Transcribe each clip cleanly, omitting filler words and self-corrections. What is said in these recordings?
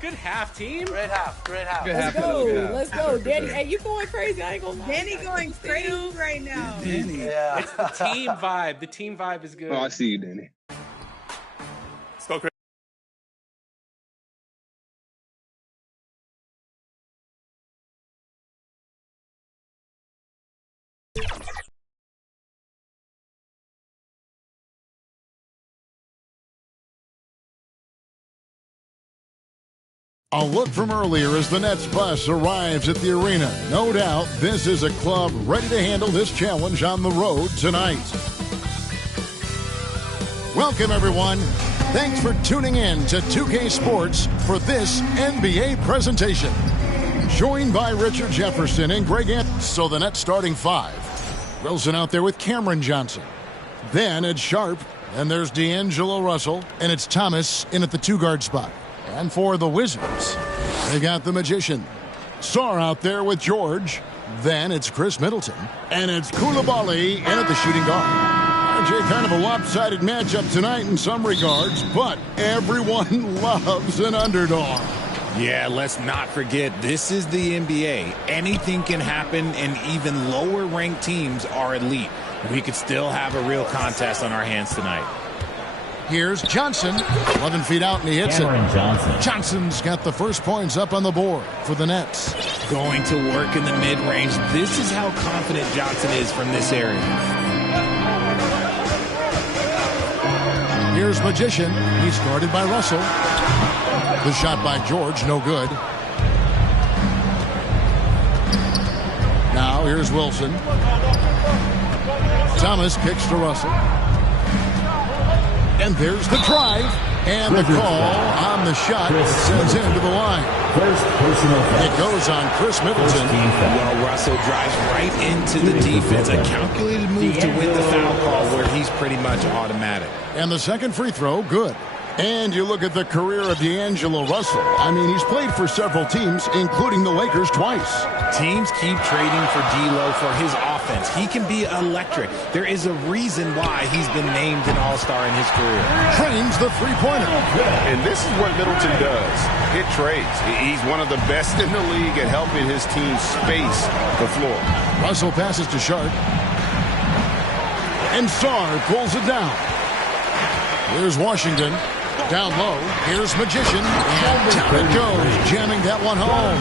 Good half, team. Great half. Good Let's half. go. Good half. Let's go. Danny, hey, you going crazy. I ain't gonna lie. Danny going crazy right now. Danny. Yeah. It's the team vibe. The team vibe is good. Oh, I see you, Danny. Let's go crazy. A look from earlier as the Nets bus arrives at the arena. No doubt, this is a club ready to handle this challenge on the road tonight. Welcome, everyone. Thanks for tuning in to 2K Sports for this NBA presentation. Joined by Richard Jefferson and Greg Anthony. So the Nets starting five. Wilson out there with Cameron Johnson. Then it's Sharp, and there's D'Angelo Russell, and it's Thomas in at the two-guard spot. And for the Wizards, they got the Magician. Sarr out there with George. Then it's Chris Middleton. And it's Koulibaly in at the shooting guard. RJ, kind of a lopsided matchup tonight in some regards, but everyone loves an underdog. Yeah, let's not forget, this is the NBA. Anything can happen, and even lower-ranked teams are elite. We could still have a real contest on our hands tonight. Here's Johnson, 11 feet out, and he hits it. Johnson's got the first points up on the board for the Nets. Going to work in the mid-range. This is how confident Johnson is from this area. Here's Magician. He's guarded by Russell. The shot by George, no good. Now here's Wilson. Thomas kicks to Russell. And there's the drive. And the call on the shot sends him to the line. It goes on Chris Middleton. Well, Russell drives right into the defense. A calculated move to win the foul call where he's pretty much automatic. And the second free throw, good. And you look at the career of D'Angelo Russell. I mean, he's played for several teams, including the Lakers twice. Teams keep trading for D'Lo for his offense. He can be electric. There is a reason why he's been named an all-star in his career. Trains the three-pointer. And this is what Middleton does. Hit trades. He's one of the best in the league at helping his team space the floor. Russell passes to Sharp. And Sarr pulls it down. Here's Washington. Down low, here's Magician, and down it goes, jamming that one home.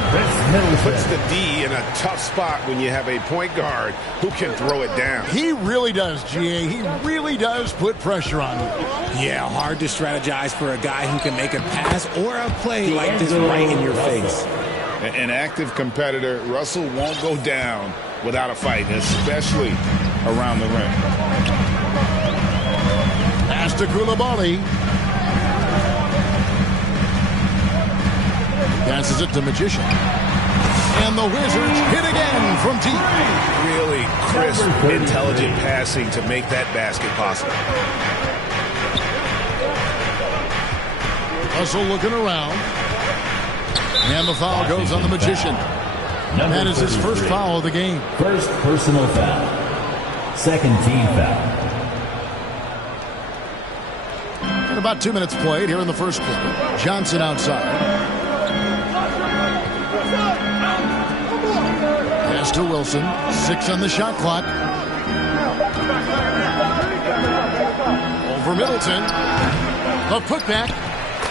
Puts the D in a tough spot when you have a point guard who can throw it down. He really does, GA. He really does put pressure on you. Yeah, hard to strategize for a guy who can make a pass or a play like this right in your face. An active competitor, Russell won't go down without a fight, especially around the rim. Pass to Koulibaly. Passes it to Magician. And the Wizards hit again from deep. Really crisp, intelligent passing to make that basket possible. Russell looking around. And the foul goes on the Magician. That is his first foul of the game. First personal foul. Second team foul. And about 2 minutes played here in the first quarter. Johnson outside. Pass to Wilson. 6 on the shot clock. Over Middleton. A putback.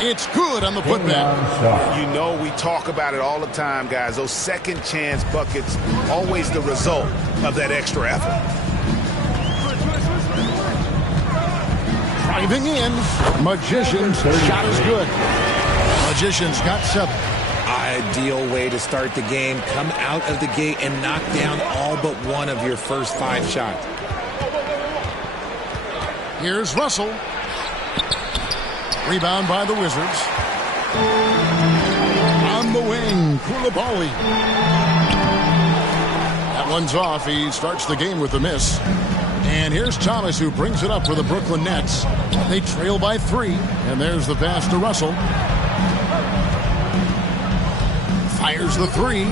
It's good on the putback. You know we talk about it all the time, guys. Those second chance buckets, always the result of that extra effort. Driving in. Magician's shot is good. Magician's got 7. Ideal way to start the game. Come out of the gate and knock down all but one of your first 5 shots. Here's Russell. Rebound by the Wizards. On the wing, Koulibaly. That one's off. He starts the game with a miss. And here's Thomas, who brings it up for the Brooklyn Nets. They trail by 3. And there's the pass to Russell. Fires the 3.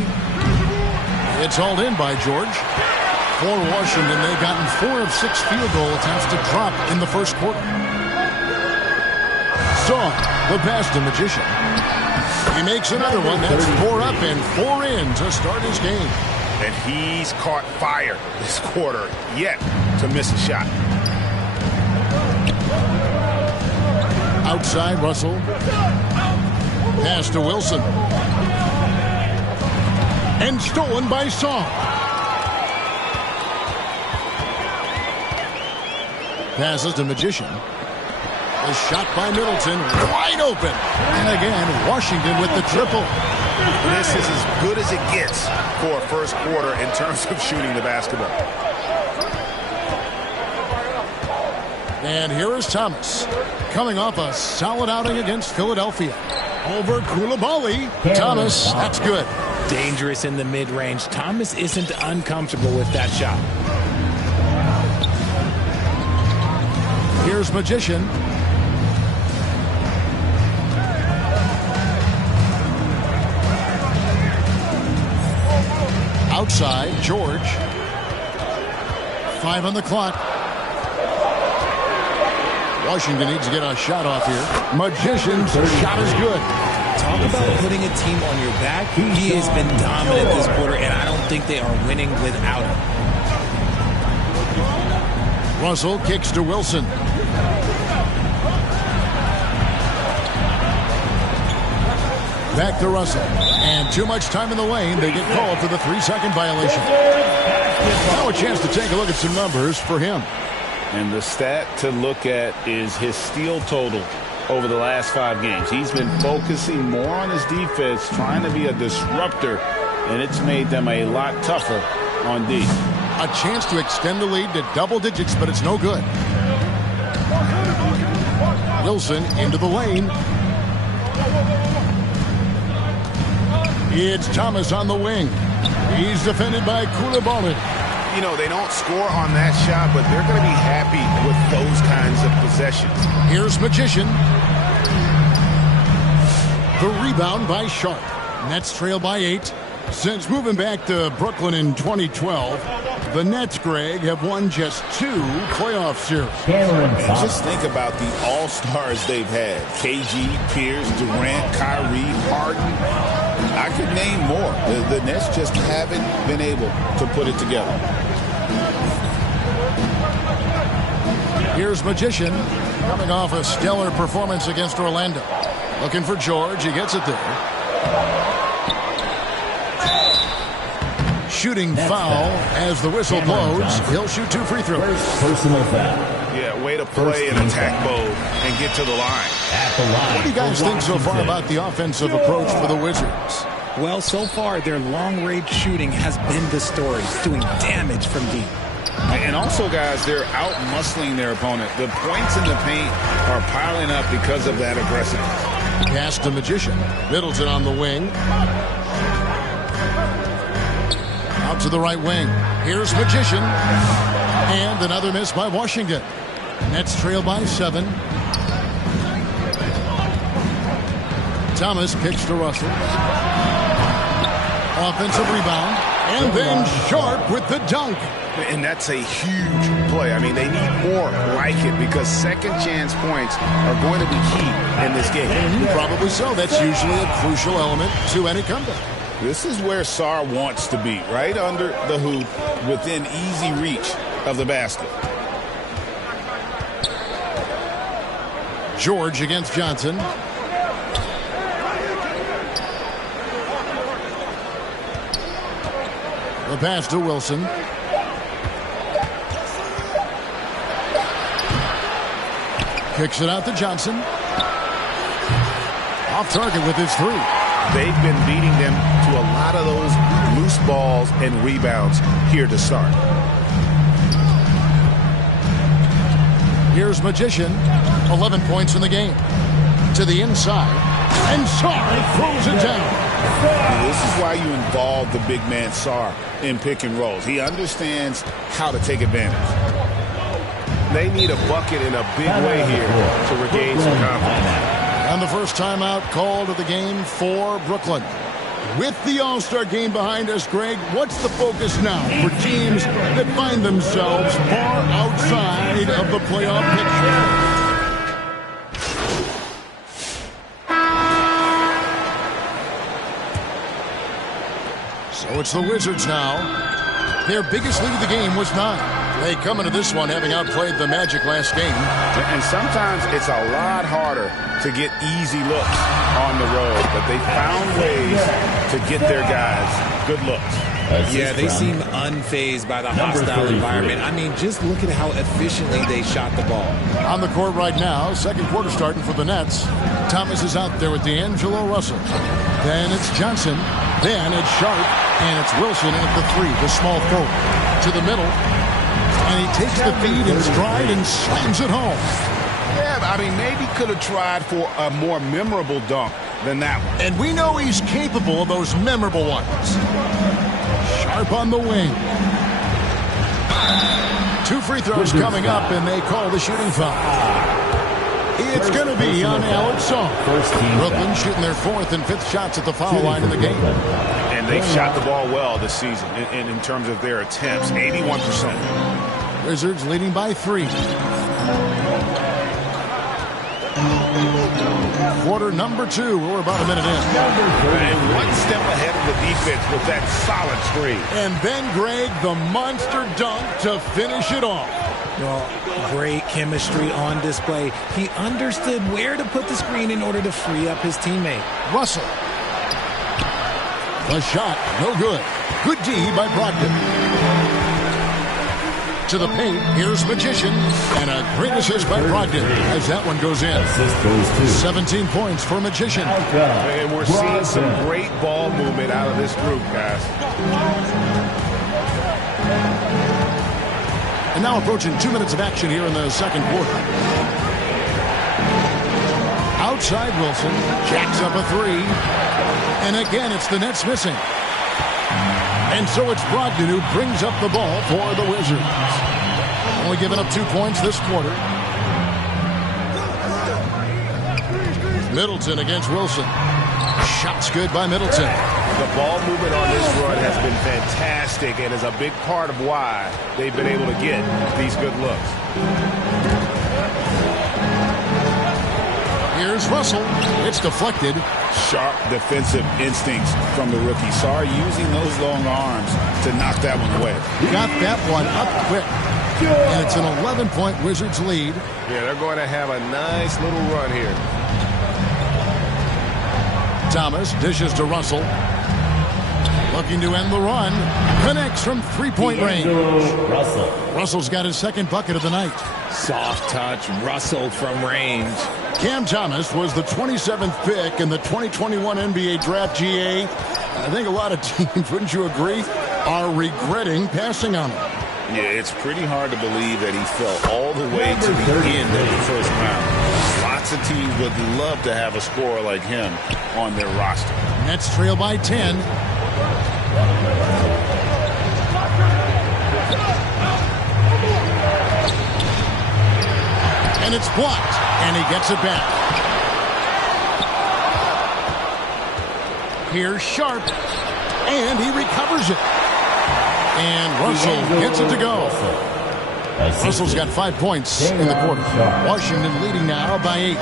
It's hauled in by George. For Washington, they've gotten 4 of 6 field goal attempts to drop in the first quarter. Saw the pass to Magician. He makes another one. That's 4 up and 4 in to start his game. And he's caught fire this quarter, yet to miss a shot. Outside, Russell. Pass to Wilson. And stolen by Song. Passes to Magician. A shot by Middleton, wide open. And again, Washington with the triple. This is as good as it gets for a first quarter in terms of shooting the basketball. And here is Thomas, coming off a solid outing against Philadelphia. Over Koulibaly. Thomas, that's good. Dangerous in the mid-range. Thomas isn't uncomfortable with that shot. Here's Magician. Outside, George. 5 on the clock. Washington needs to get a shot off here. Magician's shot is good. Talk about putting a team on your back. He has been dominant this quarter, and I don't think they are winning without him. Russell kicks to Wilson. Back to Russell. And too much time in the lane. They get called for the 3-second violation. Now a chance to take a look at some numbers for him. And the stat to look at is his steal total over the last 5 games. He's been focusing more on his defense, trying to be a disruptor, and it's made them a lot tougher on D. A chance to extend the lead to double digits, but it's no good. Wilson into the lane. It's Thomas on the wing. He's defended by Koulibaly. You know, they don't score on that shot, but they're going to be happy with those kinds of possessions. Here's Magician. The rebound by Sharp. Nets trail by 8. Since moving back to Brooklyn in 2012, the Nets, Greg, have won just 2 playoff series. Just think about the all-stars they've had. KG, Pierce, Durant, Kyrie, Harden. I could name more. The Nets just haven't been able to put it together. Here's Magician, coming off a stellar performance against Orlando. Looking for George. He gets it there. Shooting foul as the whistle blows. He'll shoot 2 free throws. Personal foul. Yeah, way to play in attack mode and get to the line. What do you guys think so far about the offensive approach for the Wizards? Well, so far, their long-range shooting has been the story, doing damage from deep. And also, guys, they're out-muscling their opponent. The points in the paint are piling up because of that aggressiveness. Pass to Magician. Middleton on the wing. Out to the right wing. Here's Magician. And another miss by Washington. Nets trail by 7. Thomas kicks to Russell. Offensive rebound. And then Sharp with the dunk. And that's a huge play. I mean, they need more like it because second chance points are going to be key in this game. Probably so. That's usually a crucial element to any comeback. This is where Sarr wants to be, right under the hoop, within easy reach of the basket. George against Johnson. The pass to Wilson. Kicks it out to Johnson. Off target with his 3. They've been beating them to a lot of those loose balls and rebounds here to start. Here's Magician. 11 points in the game. To the inside. And Sarr throws it down. This is why you involve the big man Sarr in pick and rolls. He understands how to take advantage. They need a bucket in a big way here to regain some confidence. And the first timeout called of the game for Brooklyn. With the All-Star game behind us, Greg, what's the focus now for teams that find themselves far outside of the playoff picture? It's the Wizards now. Their biggest lead of the game was 9. They come into this one having outplayed the Magic last game. And sometimes it's a lot harder to get easy looks on the road, but they found ways to get their guys good looks. Yeah, they seem unfazed by the hostile environment. I mean, just look at how efficiently they shot the ball. On the court right now, second quarter starting for the Nets. Thomas is out there with D'Angelo Russell. Then it's Johnson. Then it's Sharp. And it's Wilson in at the 3, the small forward. To the middle. And he takes the feed in stride and slams it home. Yeah, I mean, maybe could have tried for a more memorable dunk than that one. And we know he's capable of those memorable ones. Sharp on the wing. 2 free throws coming up, and they call the shooting foul. It's going to be on Alex Song. Brooklyn shooting their 4th and 5th shots at the foul line in the game. And they've shot the ball well this season in terms of their attempts, 81%. Wizards leading by 3. Quarter number 2. We're about a minute in. And one step ahead of the defense with that solid screen. And then, Greg, the monster dunk to finish it off. Well, great chemistry on display. He understood where to put the screen in order to free up his teammate. Russell. The shot, no good. Good D by Brogdon. To the paint, here's Magician. And a great assist by Brogdon as that one goes in. 17 points for Magician. And we're seeing some great ball movement out of this group, guys. And now approaching 2 minutes of action here in the second quarter. Outside Wilson, jacks up a 3. And again, it's the Nets missing. And so it's Brogdon who brings up the ball for the Wizards. Only giving up 2 points this quarter. Middleton against Wilson. Shots good by Middleton. The ball movement on this run has been fantastic and is a big part of why they've been able to get these good looks. Here's Russell. It's deflected. Sharp defensive instincts from the rookie. Sorry using those long arms to knock that one away. Got that one up quick. And it's an 11-point Wizards lead. Yeah, they're going to have a nice little run here. Thomas dishes to Russell. Looking to end the run. Connects from 3-point range. Russell's got his second bucket of the night. Soft touch, Russell from range. Cam Thomas was the 27th pick in the 2021 NBA Draft GA. I think a lot of teams, wouldn't you agree, are regretting passing on him. Yeah, it's pretty hard to believe that he fell all the way to the end of the first round. Lots of teams would love to have a scorer like him on their roster. Nets trail by 10. And it's blocked, and he gets it back. Here's Sharp, and he recovers it. And Russell gets it to go. Russell's got 5 points in the quarter. Washington leading now by 8.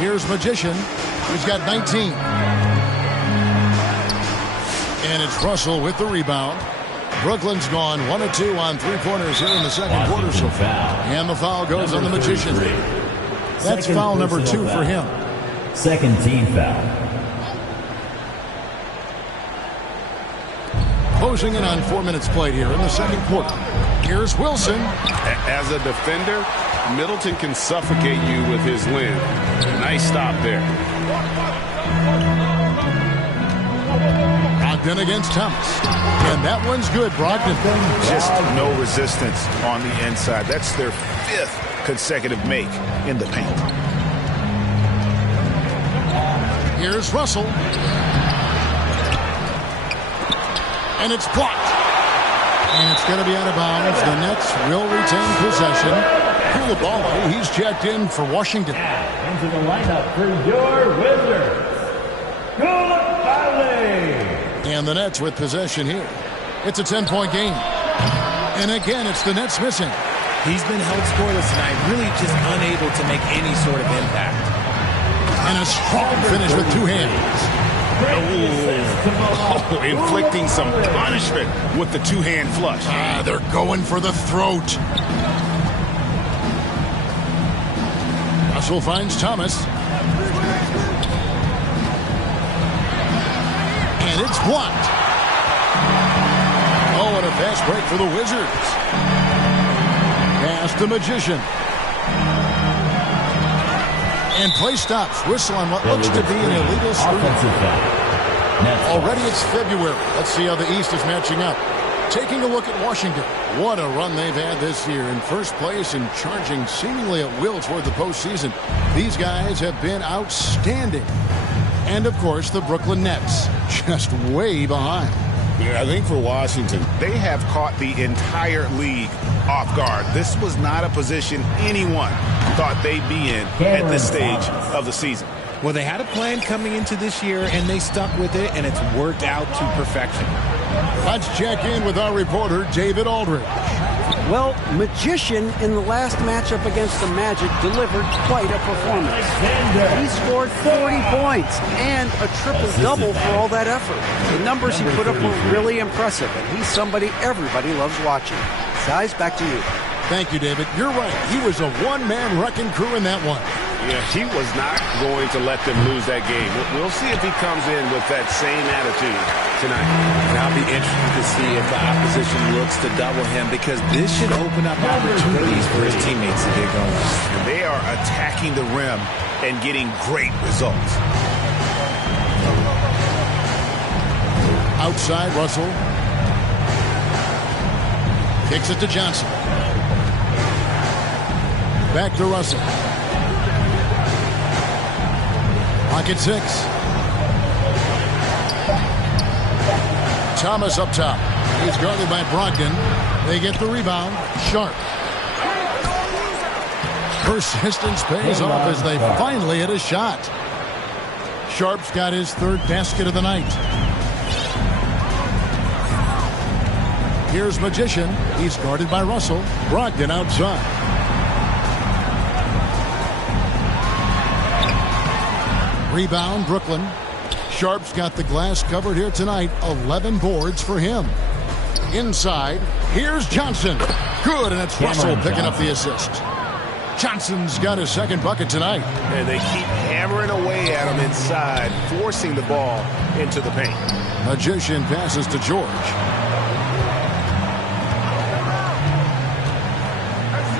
Here's Magician. He's got 19. And it's Russell with the rebound. Brooklyn's gone 1 of 2 on 3-pointers here in the second quarter so far. And the foul goes on the Magician. That's foul number 2 for him. Second team foul. Closing in on 4 minutes played here in the second quarter. Here's Wilson. As a defender, Middleton can suffocate you with his length. Nice stop there. Brogdon against Thomas. And that one's good, Brogdon. Just no resistance on the inside. That's their 5th consecutive make in the paint. Here's Russell. And it's blocked. And it's going to be out of bounds. The Nets will retain possession. Koulibaly, he's checked in for Washington. Into the lineup for your Wizards, Koulibaly. And the Nets with possession here. It's a 10-point game. And again, it's the Nets missing. He's been held scoreless tonight, really just unable to make any sort of impact. And a strong finish with 2 hands. Oh, inflicting some punishment with the two-hand flush. They're going for the throat. Russell finds Thomas. And it's blocked. Oh, and a fast break for the Wizards. Pass the Magician. And play stops. Whistle on what looks to be an illegal screen. Already it's February. Let's see how the East is matching up. Taking a look at Washington. What a run they've had this year. In first place and charging seemingly at will toward the postseason. These guys have been outstanding. And, of course, the Brooklyn Nets. Just way behind. Yeah, I think for Washington, they have caught the entire league off guard. This was not a position anyone thought they'd be in at this stage of the season. Well, they had a plan coming into this year, and they stuck with it, and it's worked out to perfection. Let's check in with our reporter, David Aldridge. Well, Magician in the last matchup against the Magic delivered quite a performance. He scored 40 points and a triple-double for all that effort. The numbers he put up were really impressive, and he's somebody everybody loves watching. Guys, back to you. Thank you, David. You're right. He was a one-man wrecking crew in that one. Yeah, he was not going to let them lose that game. We'll see if he comes in with that same attitude tonight. And I'll be interested to see if the opposition looks to double him, because this should open up opportunities for his teammates to get going. And they are attacking the rim and getting great results. Outside, Russell. Kicks it to Johnson. Back to Russell. Pocket 6. Thomas up top. He's guarded by Brogdon. They get the rebound. Sharp. Persistence pays off as they finally hit a shot. Sharp's got his third basket of the night. Here's Magician. He's guarded by Russell. Brogdon outside. Rebound, Brooklyn. Sharp's got the glass covered here tonight. 11 boards for him. Inside, here's Johnson. Good, and it's Russell picking up the assist. Johnson's got his second bucket tonight. And they keep hammering away at him inside, forcing the ball into the paint. Magician passes to George.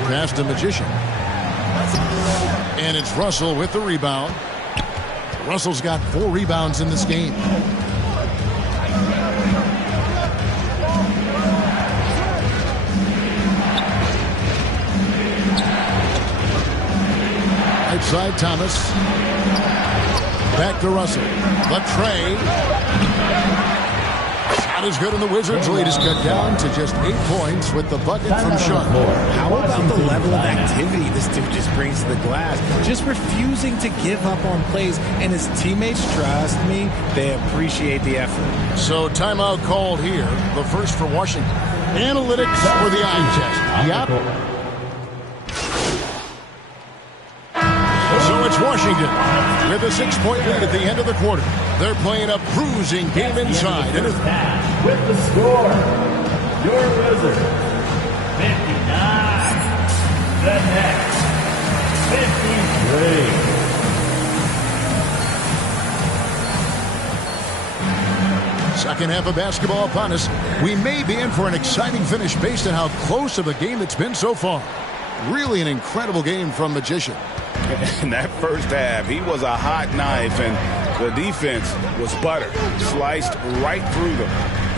Pass to Magician. And it's Russell with the rebound. Russell's got 4 rebounds in this game. Outside Thomas. Back to Russell. The tray. Shot is good, and the Wizards' lead is cut down to just 8 points with the bucket from Sharp. How about the level of activity this dude just brings to the glass? Just refusing to give up on plays, and his teammates, trust me, they appreciate the effort. So timeout called here, the first for Washington. Analytics for the eye test. Yep. So it's Washington with a 6-point lead at the end of the quarter. They're playing a bruising game inside. And with the score, your Wizards, 59. The Nets, 53. Second half of basketball upon us. We may be in for an exciting finish based on how close of a game it's been so far. Really an incredible game from Magician. In that first half, he was a hot knife, and the defense was butter, sliced right through them.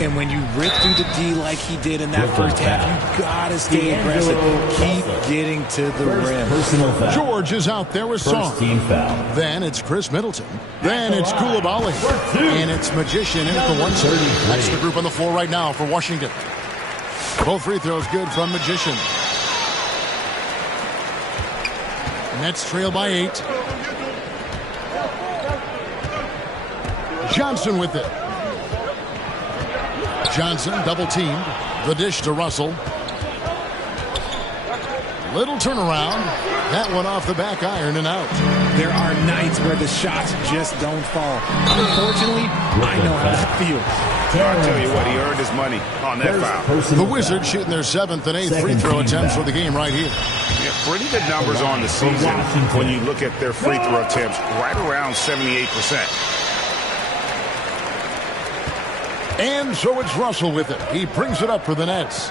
And when you rip through the D like he did in that first half, you gotta stay aggressive. Keep getting to the rim. George is out there with Song. Then it's Chris Middleton. Then it's Koulibaly. And it's Magician in at the 130. That's the group on the floor right now for Washington. Both free throws good from Magician. Nets trail by 8. Johnson with it. Johnson double teamed. The dish to Russell. Little turnaround. That one off the back iron and out. There are nights where the shots just don't fall. Unfortunately, I know how that feels. I'll tell you what, he earned his money on that foul. The Wizards shooting their 7th and 8th free throw attempts for the game right here. Yeah, pretty good numbers on the season when you look at their free throw attempts, right around 78%. And so it's Russell with it. He brings it up for the Nets.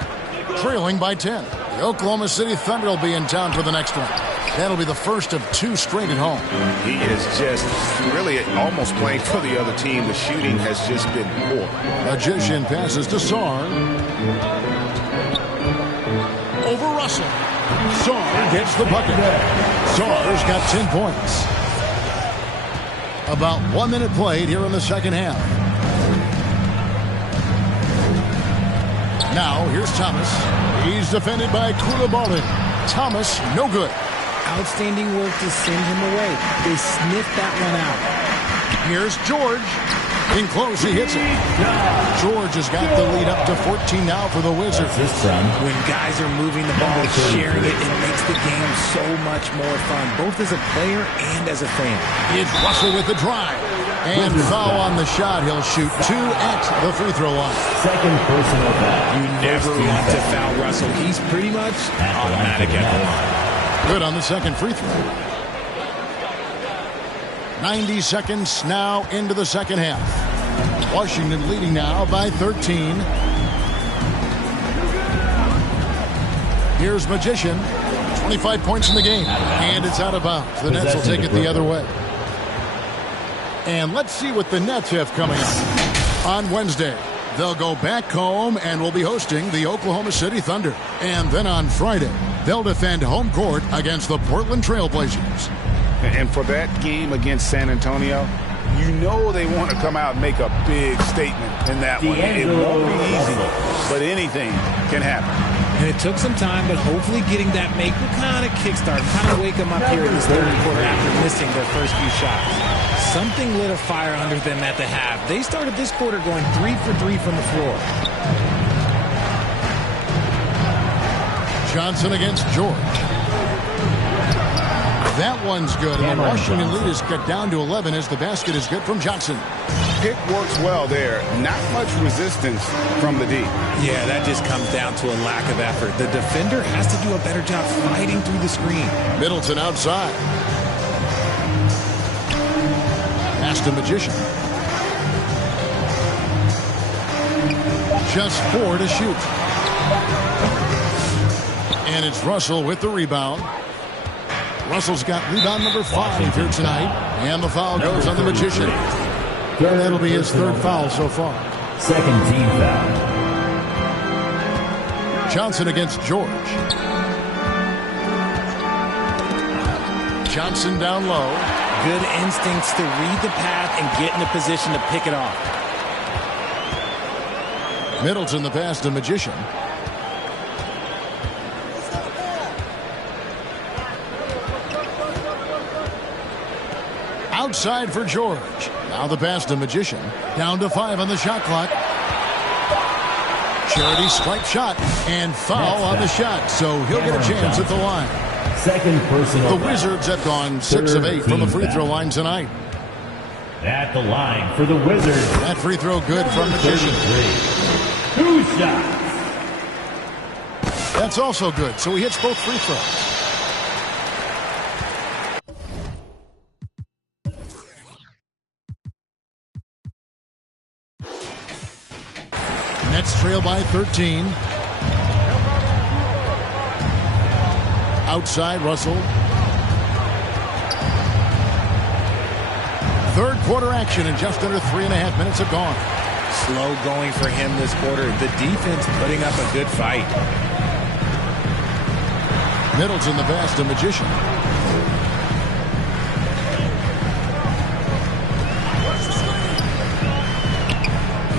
Trailing by 10. The Oklahoma City Thunder will be in town for the next one. That'll be the first of 2 straight at home. He is just really almost playing for the other team. The shooting has just been poor. Magician passes to Sarr. Over Russell. Sarr gets the bucket. Sarr's got 10 points. About 1 minute played here in the second half. Now, here's Thomas. He's defended by Koulibaly. Thomas, no good. Outstanding work to send him away. They sniffed that one out. Here's George. In close, he hits it. George has got the lead up to 14 now for the Wizards. When guys are moving the ball, sharing it, it makes the game so much more fun, both as a player and as a fan. It's Russell with the drive. And foul on the shot. He'll shoot 2 at the free throw line. Second personal foul. You never want to foul Russell. He's pretty much automatic at the line. Good on the second free throw. 90 seconds now into the second half. Washington leading now by 13. Here's Magician. 25 points in the game. And it's out of bounds. The Nets will take it the other way. And let's see what the Nets have coming up. On Wednesday, they'll go back home and will be hosting the Oklahoma City Thunder. And then on Friday, they'll defend home court against the Portland Trail Blazers. And for that game against San Antonio, you know they want to come out and make a big statement in that one. It won't be easy, but anything can happen. And it took some time, but hopefully getting that make will kind of kickstart, kind of wake them up here in this third quarter after missing their first few shots. Something lit a fire under them at the half. They started this quarter going 3 for 3 from the floor. Johnson against George. That one's good, and the Washington lead is cut down to 11 as the basket is good from Johnson. Pick works well there. Not much resistance from the D. Yeah, that just comes down to a lack of effort. The defender has to do a better job fighting through the screen. Middleton outside. Pass to Magician. Just 4 to shoot. And it's Russell with the rebound. Russell's got rebound number 5 here tonight. And the foul goes on the Magician. That'll be his third foul so far. Second team foul. Johnson against George. Johnson down low. Good instincts to read the path and get in a position to pick it off. Middleton the pass to Magician. Outside for George. Now the pass to Magician. Down to 5 on the shot clock. Charity stripe shot and foul on the shot, so he'll get a chance at the line. Second personal. The Wizards have gone 6 of 8 from the free throw line tonight. At the line for the Wizards. That free throw good from Magician. 2 shots. That's also good, so he hits both free throws. Nets trail by 13. Outside, Russell. Third quarter action, and just under 3.5 minutes have gone. Slow going for him this quarter. The defense putting up a good fight. Middleton the pass to Magician.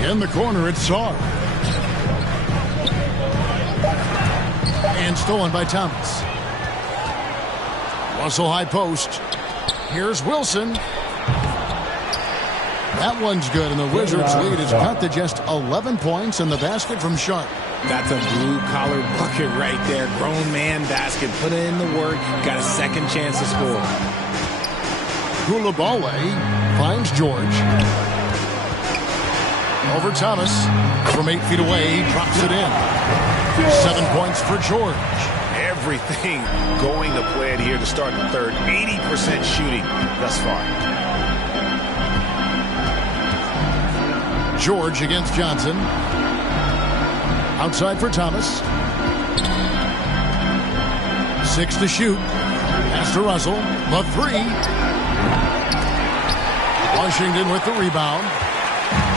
In the corner, it's Sarr. And stolen by Thomas. Russell high post. Here's Wilson. That one's good, and the Wizards' lead is cut to just 11 points in the basket from Sharp. That's a blue-collar bucket right there. Grown man basket. Put in the work. Got a second chance to score. Koulibaly finds George. Over Thomas. From 8 feet away, drops it in. 7 points for George. Everything going to plan here to start the third. 80% shooting thus far. George against Johnson. Outside for Thomas. 6 to shoot. Pass to Russell. The 3. Washington with the rebound.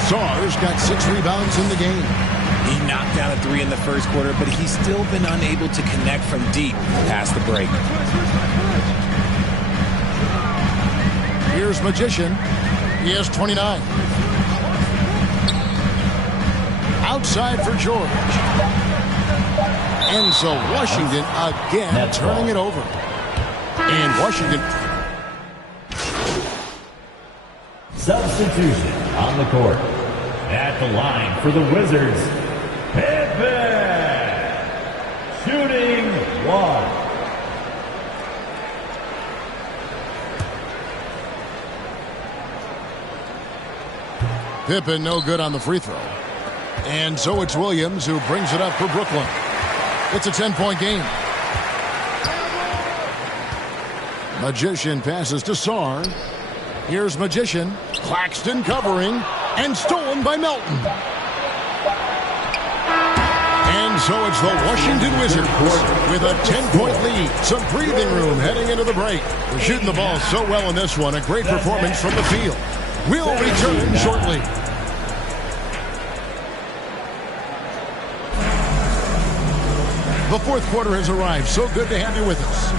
Saar's got 6 rebounds in the game. He knocked down a 3 in the first quarter, but he's still been unable to connect from deep past the break. Here's Magician. He has 29. Outside for George. And so Washington again turning it over. And Washington. Substitution on the court. At the line for the Wizards, Pippen. Shooting 1. Pippen no good on the free throw. And so it's Williams who brings it up for Brooklyn. It's a 10-point game. Magician passes to Saar. Here's Magician. Claxton covering. And stolen by Melton. And so it's the Washington Wizards with a 10-point lead. Some breathing room heading into the break. We're shooting the ball so well in this one. A great performance from the field. We'll return shortly. The fourth quarter has arrived. So good to have you with us.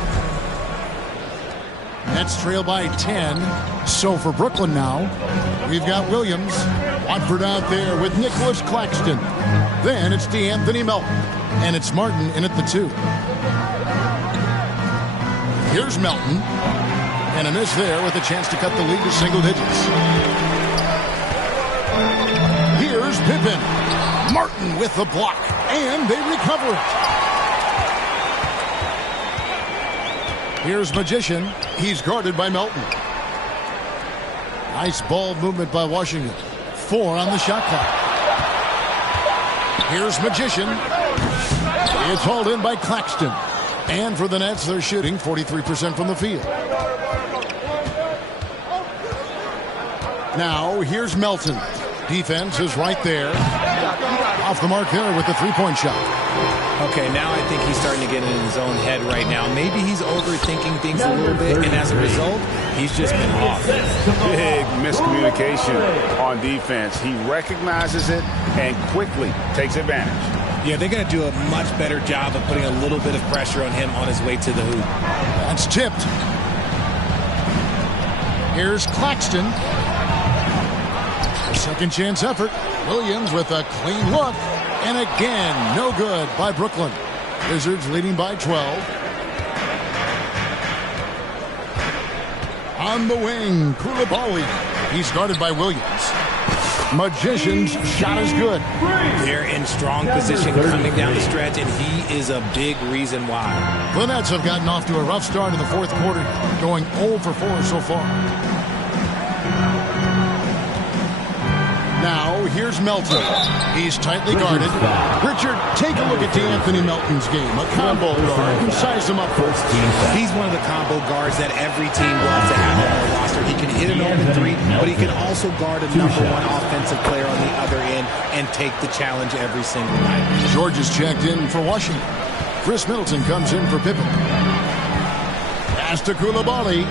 Nets trail by 10. So for Brooklyn now, we've got Williams. Watford out there with Nicholas Claxton. Then it's DeAnthony Melton. And it's Martin in at the 2. Here's Melton. And a miss there with a chance to cut the lead to single digits. Here's Pippen. Martin with the block. And they recover it. Here's Magician. He's guarded by Melton. Nice ball movement by Washington. 4 on the shot clock. Here's Magician. It's hauled in by Claxton. And for the Nets, they're shooting 43% from the field. Now, here's Melton. Defense is right there. Off the mark there with the three-point shot. Okay, now I think he's starting to get in his own head right now. Maybe he's overthinking things a little bit, and as a result, he's just been off. Big miscommunication on defense. He recognizes it and quickly takes advantage. Yeah, they're going to do a much better job of putting a little bit of pressure on him on his way to the hoop. That's tipped. Here's Claxton. A second chance effort. Williams with a clean look. And again, no good by Brooklyn. Wizards leading by 12. On the wing, Koulibaly. He's guarded by Williams. Magician's shot is good. They're in strong position coming down the stretch, and he is a big reason why. The Nets have gotten off to a rough start in the fourth quarter, going 0 for 4 so far. Now, here's Melton. He's tightly guarded. Richard, take a look at DeAnthony Melton's game. A combo guard who sized him up first. He's one of the combo guards that every team wants to have on their roster. He can hit an open 3, but he can also guard a #1 offensive player on the other end and take the challenge every single night. George is checked in for Washington. Chris Middleton comes in for Pippen. Pass to Koulibaly.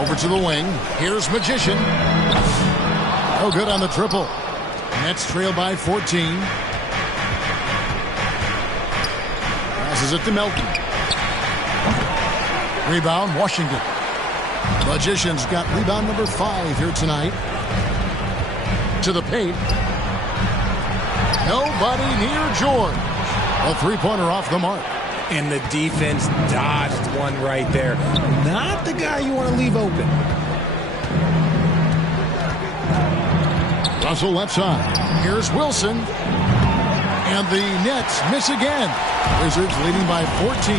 Over to the wing. Here's Magician. No good on the triple. Nets trail by 14. Passes it to Melton. Rebound, Washington. Magician's got rebound number 5 here tonight. To the paint. Nobody near George. A three-pointer off the mark. And the defense dodged one right there. Not the guy you want to leave open. Russell left side. Here's Wilson. And the Nets miss again. Wizards leading by 14.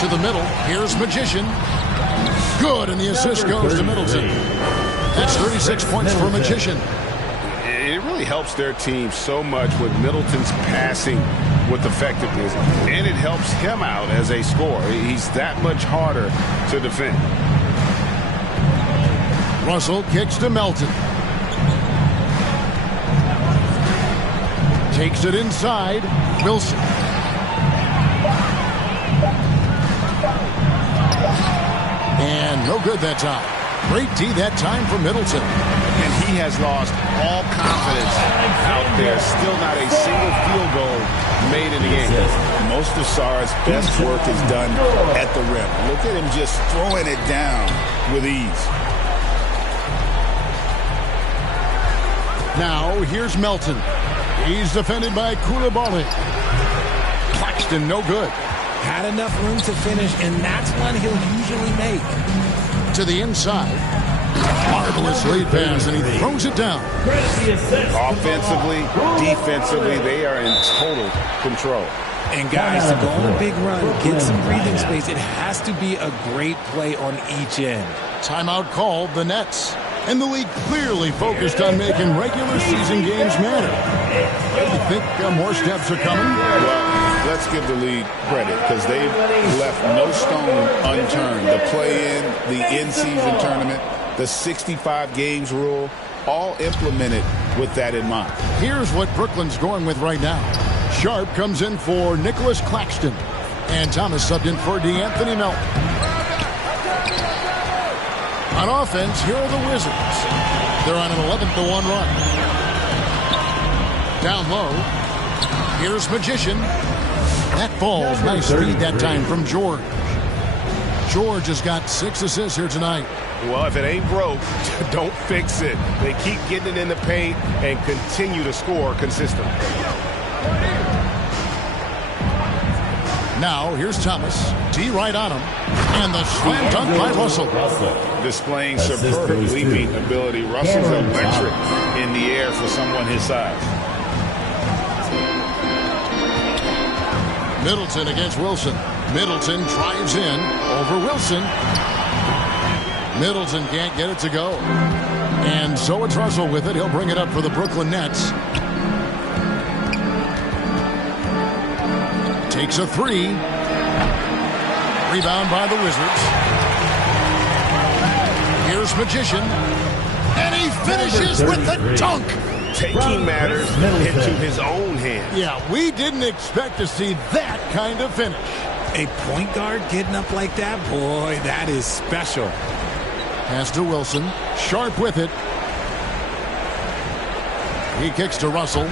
To the middle. Here's Magician. Good, and the assist goes to Middleton. That's 36 points for Magician. It really helps their team so much with Middleton's passing with effectiveness, and it helps him out as a scorer. He's that much harder to defend. Russell kicks to Melton. Takes it inside. Wilson. And no good that time. Great D that time for Middleton. And he has lost all confidence out there. Still not a single field goal made in the game. Most of Sarr's best work is done at the rim. Look at him just throwing it down with ease. Now here's Melton. He's defended by Koulibaly. Claxton no good. Had enough room to finish, and that's one he'll usually make. To the inside. Marvelous lead pass, and he throws it down. Offensively, defensively, they are in total control. And guys, to go on a big run, get some breathing space, it has to be a great play on each end. Timeout called, the Nets. And the league clearly focused on making regular season games matter. You think more steps are coming? Well, let's give the league credit because they've left no stone unturned. The play-in, the in-season tournament, the 65 games rule, all implemented with that in mind. Here's what Brooklyn's going with right now. Sharp comes in for Nicholas Claxton. And Thomas subbed in for DeAnthony Melton. On offense, here are the Wizards. They're on an 11-1 run. Down low. Here's Magician. That ball, nice speed that time from George. George has got 6 assists here tonight. Well, if it ain't broke, don't fix it. They keep getting it in the paint and continue to score consistently. Now, here's Thomas. D right on him. And the slam dunk by Russell. Displaying superb leaping ability. Russell's electric in the air for someone his size. Middleton against Wilson. Middleton drives in over Wilson. Middleton can't get it to go. And so it's Russell with it. He'll bring it up for the Brooklyn Nets. Takes a 3. Rebound by the Wizards. Here's Magician. And he finishes with the dunk. Taking matters into his own hands. Yeah, we didn't expect to see that kind of finish. A point guard getting up like that? Boy, that is special. Pass to Wilson. Sharp with it. He kicks to Russell.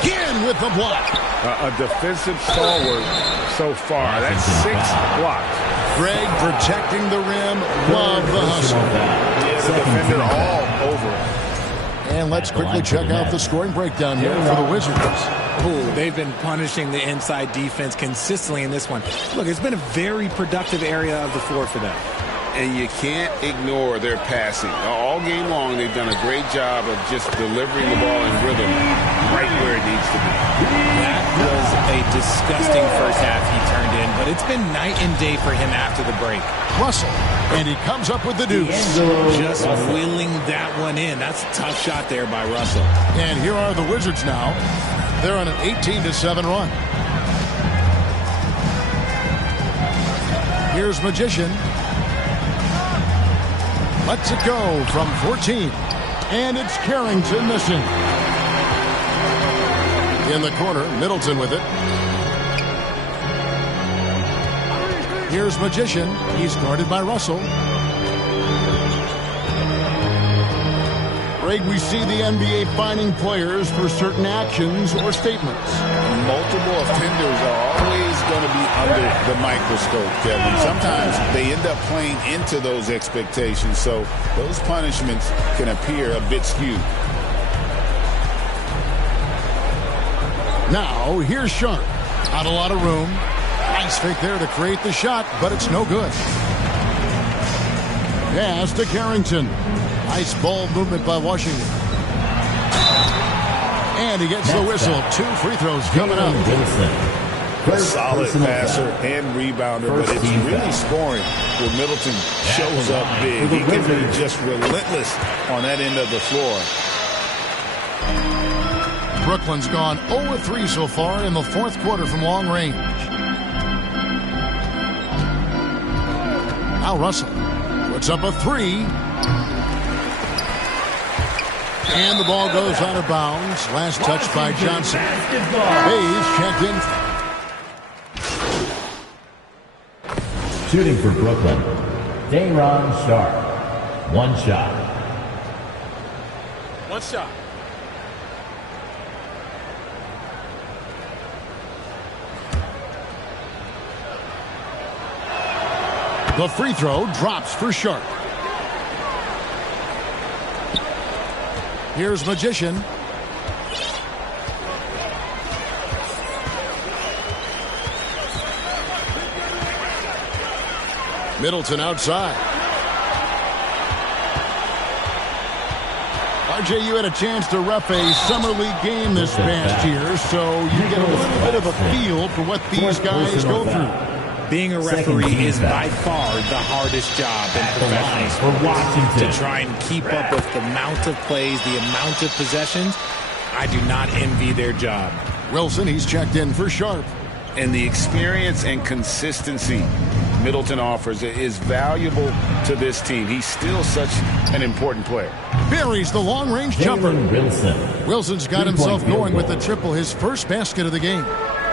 Again with the block. A defensive stalwart so far. That's 6 blocks. Greg protecting the rim. Love the hustle. Yeah, the defender all over it. And let's quickly check out the scoring breakdown here for the Wizards. Ooh, they've been punishing the inside defense consistently in this one. Look, it's been a very productive area of the floor for them. And you can't ignore their passing. All game long, they've done a great job of just delivering the ball in rhythm right where it needs to be. That was a disgusting first half he turned in, but it's been night and day for him after the break. Russell, and he comes up with the deuce. Just wheeling that one in. That's a tough shot there by Russell. And here are the Wizards now. They're on an 18-7 run. Here's Magician. Lets it go from 14. And it's Carrington missing. In the corner, Middleton with it. Here's Magician. He's guarded by Russell. Greg, we see the NBA fining players for certain actions or statements. Multiple offenders are always going to be under the microscope, Kevin. Sometimes they end up playing into those expectations, so those punishments can appear a bit skewed. Now, here's Sharp. Not a lot of room. Nice fake there to create the shot, but it's no good. Pass to Carrington. Nice ball movement by Washington. And he gets the whistle. 2 free throws coming up. Solid passer and rebounder, but it's really scoring when Middleton shows up big. He can be just relentless on that end of the floor. Brooklyn's gone 0-3 so far in the 4th quarter from long range. Now Russell puts up a 3. And the ball goes out of bounds. Last touch by Johnson. Hayes checked in. Shooting for Brooklyn, Day'Ron Sharp. 1 shot. 1 shot. The free throw drops for Sharp. Here's Magician. Middleton outside. RJ, you had a chance to ref a summer league game this past year, so you get a little bit of a feel for what these guys go through. Being a referee is by far the hardest job in professional sports. To try and keep up with the amount of plays, the amount of possessions, I do not envy their job. Wilson, he's checked in for Sharp. And the experience and consistency Middleton offers is valuable to this team. He's still such an important player. Buries the long-range jumper. Wilson's got himself going with the triple, his first basket of the game.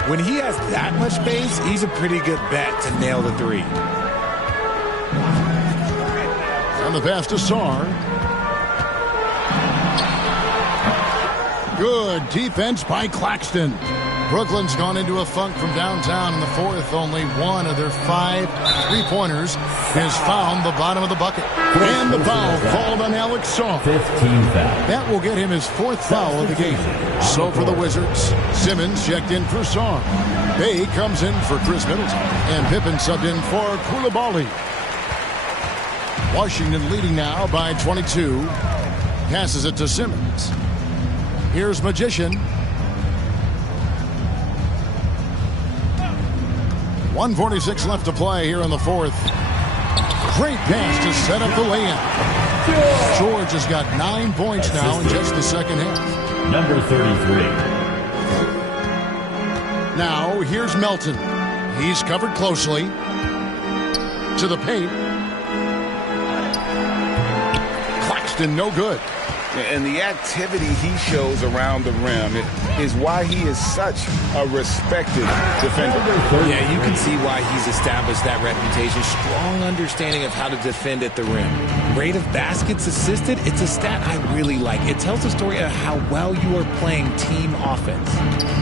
When he has that much space, he's a pretty good bet to nail the 3. And the pass to Sarr. Good defense by Claxton. Brooklyn's gone into a funk from downtown in the 4th. Only 1 of their 5 3-pointers has found the bottom of the bucket. And the foul called on Alex Sarr. 15 foul. That will get him his 4th foul of the game. So for the Wizards, Simmons checked in for Sarr. Bay comes in for Chris Middleton. And Pippen subbed in for Koulibaly. Washington leading now by 22. Passes it to Simmons. Here's Magician. 1:46 left to play here in the 4th. Great pass to set up the layup. George has got 9 points now in just the second half. Number 33. Now here's Melton. He's covered closely. To the paint. Claxton no good. And the activity he shows around the rim is why he is such a respected defender. Yeah, you can see why he's established that reputation. Strong understanding of how to defend at the rim. Rate of baskets assisted, it's a stat I really like. It tells the story of how well you are playing team offense.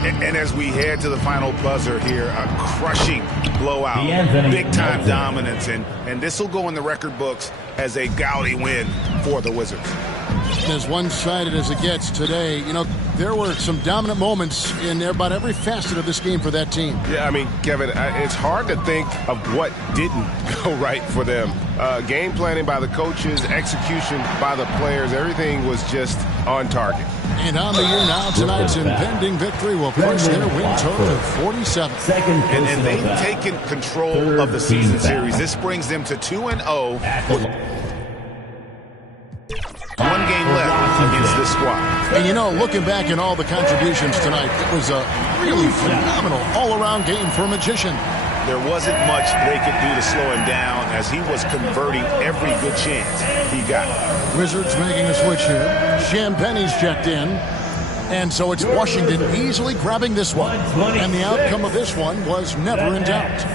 And as we head to the final buzzer here, a crushing blowout, big-time dominance, and this will go in the record books as a gaudy win for the Wizards. As one-sided as it gets today, you know, there were some dominant moments in about every facet of this game for that team. Yeah, I mean, Kevin, it's hard to think of what didn't go right for them. Game planning by the coaches, execution by the players, everything was just on target. And on the year now, tonight's impending victory will push their win total to 47. And they've taken control of the season series. This brings them to 2-0. 1 game left against this squad. And you know, looking back at all the contributions tonight, it was a really phenomenal all-around game for Magician. There wasn't much they could do to slow him down as he was converting every good chance he got. Wizards making a switch here. Champagne's checked in. And so it's Washington easily grabbing this one. And the outcome of this one was never in doubt.